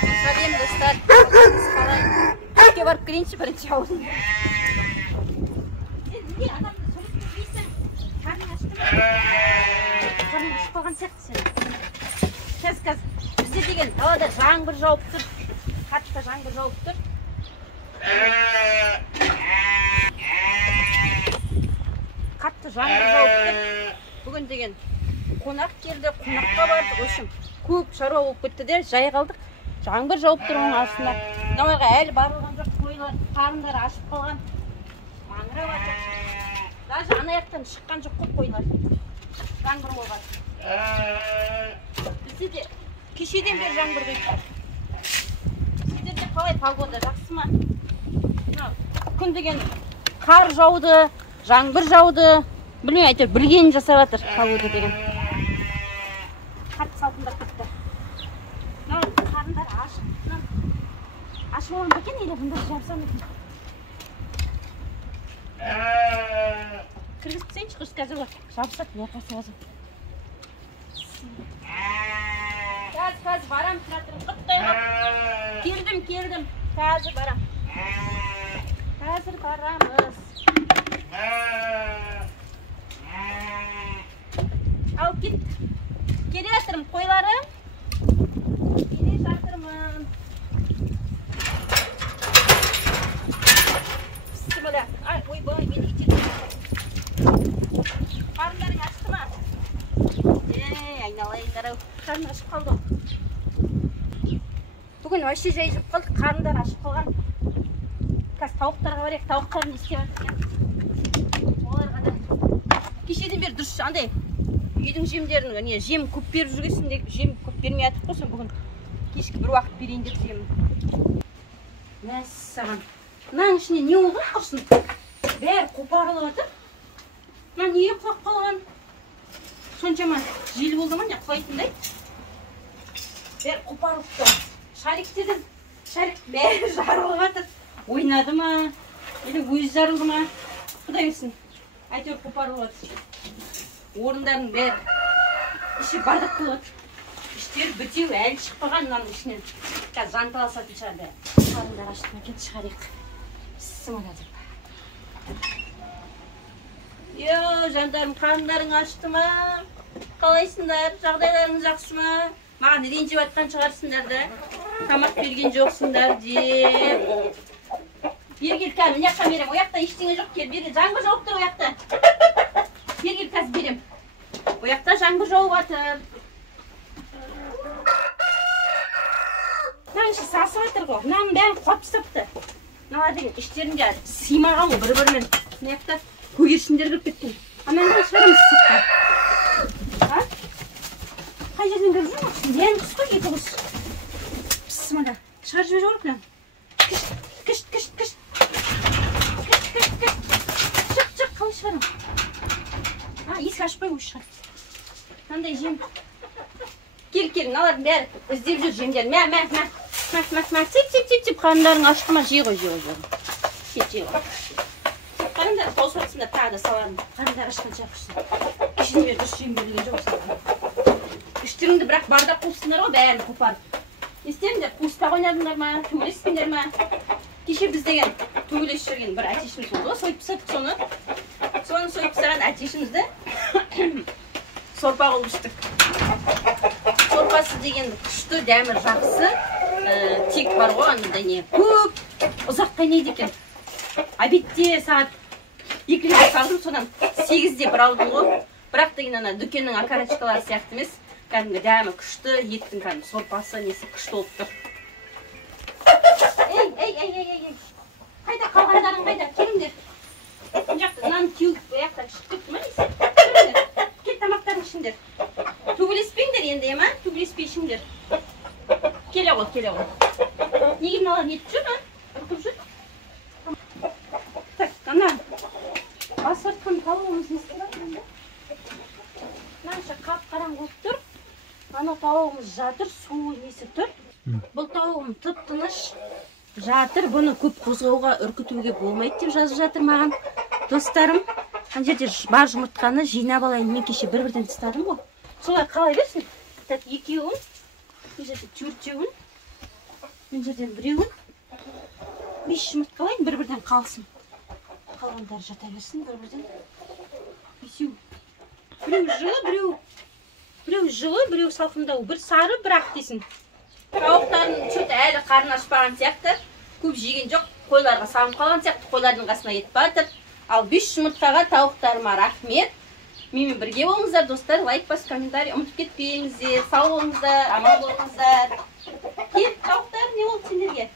Сәлем достар. Үйге барып келейінші бірінші ауызын. Неге адамды сөйлеп кетпейсің? Қарның ашты ма? Қарның ашып қалған сияқты сен. Қазір бізде деген далада жаңбыр жауып тұр. Қатты жаңбыр жауып тұр. Қатты жаңбыр жауып тұр. Бүгін деген қонақ келді, қонаққа бардық. Өшім көп шаруа болып кетті де, жай қалдық. Жаңбыр жауып тұр оның астында. Мыналарға әлі барылған жоқ, қойлар қарындары ашып қалған. Маңырап жатыр. Даже ана жақтан шыққан жоқ қой қойлар. Жаңбыр болған. Бізде де кешеден бері жаңбыр құйды. Сіздерде қалай погода, жақсы ма? Күн деген қар жауды, жаңбыр жауды. Білмей әйтеуір білгенін жасап жатыр погода деген. Қатты салқындап кетті. Қарындар ашып болған ба екен, или бұнда жабсам екен. Кіргізіп тастайыншы, қырыс қазір бар. Жабысады, ортасы қазір. Қазір барам, тұратырым, құттай қап. Келдім. Қазір барам. Қазір барамыз. Ал кет. Келе жатырмын, қойларым. Келе жатырмын. Bismillah. Ay, ойбай, мені итеді. Қарындарың ашты ма? Айналайындар-ау. Қарын ашып қалды. Бүгін вообще жай жүріп қалдық, қарындар ашып қалған. Қазір тауықтарға барайық, тауықтарын істеп жатыр. Оларға да кешеден бері дұрыс андай үйдің жемдерін, жем көп беріп жүргесін деп, жем көп бермей жатып қойсын, бүгін кешкі бір уақыт берейін деп жемін. Мәссаған. Мынаның ішіне не болған құрсын? Бәрі қопарылып жатыр. Мына неге құлап қалған? Соншама жел болды ма, не құлайтындай? Бәрі қопарылып тұр. Шариктерден бәрі жарылып жатыр. Ойнады ма? Или өзі жарылды ма? Құдай білсін. Әйтеуір қопарылып жатыр. Орындардың бәрі іші бардақ болып жатыр. Іштері бітеу әлі шықпаған мынаның ішінен. Қазір жанталасатын шығар бәрі. Қарындар ашты ма, кет шығарайық. Bismillah. Йо, жандарым, қарындарың ашты ма? Қалайсыңдар? Жағдайларың жақсы ма? Маған ренжіп жатқан шығарсыңдар да. Тамақ берген жоқсыңдар деп. Бер кел, кәл, мына жаққа берем. Ояқта ештеңе жоқ, кел, бер. Жаңбыр жауып тұр ояқта. Бер кел, қазір берем. Ояқта жаңбыр жауып жатыр. Мынаның іші сасып жатыр ғой. Мынаның бәрін құлап тастапты. Мыналар деген іштерінде сыймаған ғой бір-бірімен. Мына жақта көгершіндер кіріп кеткен. Анадан шығарамыз сыртқа. Қай жерден кіріп жүр ма? Дән құс қой, еті құс. Bismillah. Шығар жібер жорып мына. Кішт. Шық, қалай шығарам? Есік ашпай өз шығар. Қандай жем? Кел, мыналардың бәрі іздеп жүр жемдер. Мә. Сеп. Қарындарың ашты ма? Жей ғой. Кет, жей ғой. Қарындар, қауыс уақытысында тағы да саларым. Қарындар ашқан шақырсын. Кешіне бер дұрыс жем берілген жоқ. Үштеріңді бірақ бардақ қуыстыңдар ғой, бәрін қопарып. Естеңдер, қуыста ойнадыңдар ма? Төбелестіңдер ма? Кеше біз деген төбелесіп жүрген бір әтешіміз болды ғой, сойып тастадық соны. Соны сойып тастаған әтешімізді сорпа қылып іштік. Сорпасы деген күшті, дәмі жақсы. Тек бар ғой, анда не көп ұзақ қайнайды екен. Обедте сағат 2-де салдым, содан 8-де бір алдым ғой. Бірақ деген ана дүкеннің окорочкалары сияқты емес. Кәдімгі дәмі күшті, еттің кәдімгі сорпасы несі күшті болып тұр. Ей. Қайда қалғандарың қайда? Келіңдер. Бұл жақта нан теуіп ояқтан шығып кетті ма несі? Кел, тамақтарын ішіңдер. Төбелеспеңдер енді, ема? Төбелеспей ішіңдер. Келе ғой. Неге мыналар нетіп жүр, ма? Үркіп жүр. Так, ана. Бас артқан талуымыз несі бар? Мынанша қап-қараң болып тұр. Ана тауығымыз жатыр, су несі тұр. Бұл тауығым тып-тыныш жатыр. Бұны көп қозғауға, үркітуге болмайды деп жазып жатыр маған достарым. Ана жерде бар жұмыртқаны жинап алайын. Мен кеше бір-бірден тастадым ғой. Солай қалай берсін? Так, екеуін, төртеуін Мен жерден біреуін 5 жұмыртқалайын, бір-бірден қалсын. Қалғандары жата берсін, бір-бірден. Бесеу. Біреу жылы, біреу салқындау. Бір сары, бір ақ дейсін. Тауықтардың чөті әлі қарны ашпаған сияқты. Көп жеген жоқ. Қойларға салынып қалған сияқты. Қойлардың қасына етіп батыр. Ал 5 жұмыртқаға тауықтарыма рахмет. Менімен бірге болыңыздар, достар. Лайк бас, комментарий ұмытып кетпеңіздер. Сау болыңыздар, аман болыңыздар. Кет, тауықтар, не болды сендерге?